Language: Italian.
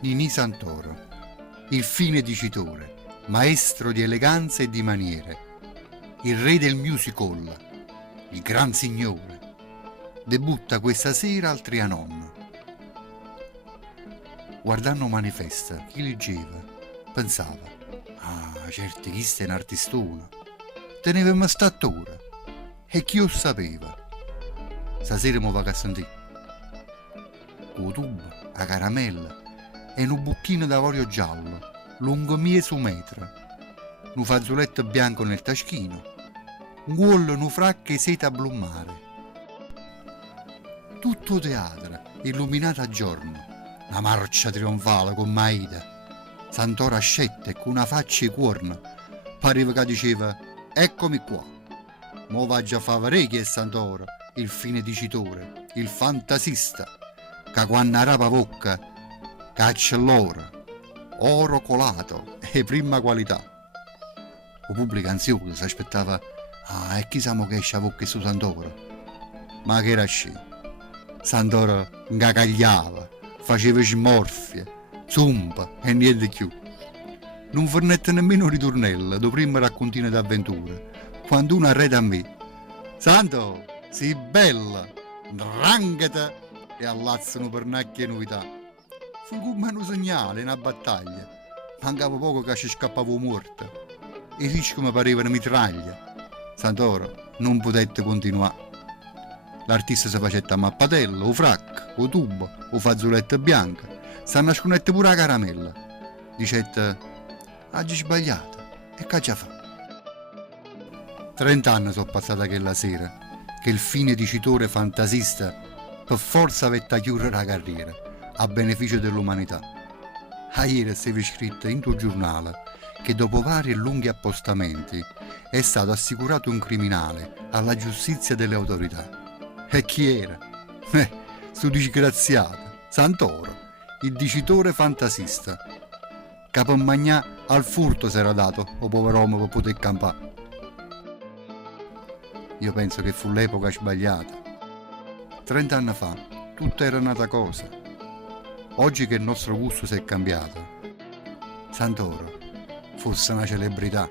Ninì Santoro, il fine dicitore, maestro di eleganza e di maniere, il re del music-hall, il gran signore, debutta questa sera al Trianon. Guardando manifesta, chi leggeva, pensava, certo chi è un artistone, tenevamo st'attore, e chi lo sapeva, stasera mi va a sentire, con tubo, la caramella, e un bucchino d'avorio giallo, lungo mezzo metro, un fazzoletto bianco nel taschino, un guollo, un fracca e seta blu mare. Tutto teatro, illuminato a giorno, una marcia trionfale con Maida, Santoro ascetta e con una faccia e cuorna, pareva che diceva, eccomi qua, mo vaggio a fare chi è Santoro, il fine dicitore, il fantasista, che quando arapa vocca, caccia l'oro, oro colato e prima qualità. Il pubblico ansioso si aspettava, e chi siamo che esce a vocca su Santoro? Ma che era sci? Santoro ingacagliava, faceva smorfie, zumba e niente più. Non fornette nemmeno ritornello, do prima raccontine d'avventure, quando uno arreda a me. Santo, sei bella, drangata, e allazzano per nacchie novità. Fu come un segnale, una battaglia. Mancava poco che ci scappavo morta. I rischi mi parevano mitraglia. Santoro non potette continuare. L'artista si facetta a mappatella, o fracca, o tubo, o fazzoletto bianca. Si nascondette pure la caramella. Dicette, oggi sbagliato, e che già fa? 30 anni sono passati quella sera, che il fine dicitore fantasista per forza aveva chiudere la carriera, a beneficio dell'umanità. A ieri si è scritto in tuo giornale che dopo vari e lunghi appostamenti è stato assicurato un criminale alla giustizia delle autorità. E chi era? Sto disgraziato, Santoro, il dicitore fantasista. Capomagnà al furto si era dato, o pover'uomo per poter campare. Io penso che fu l'epoca sbagliata. 30 anni fa tutto era un'altra cosa. Oggi che il nostro gusto si è cambiato, Santoro fosse una celebrità.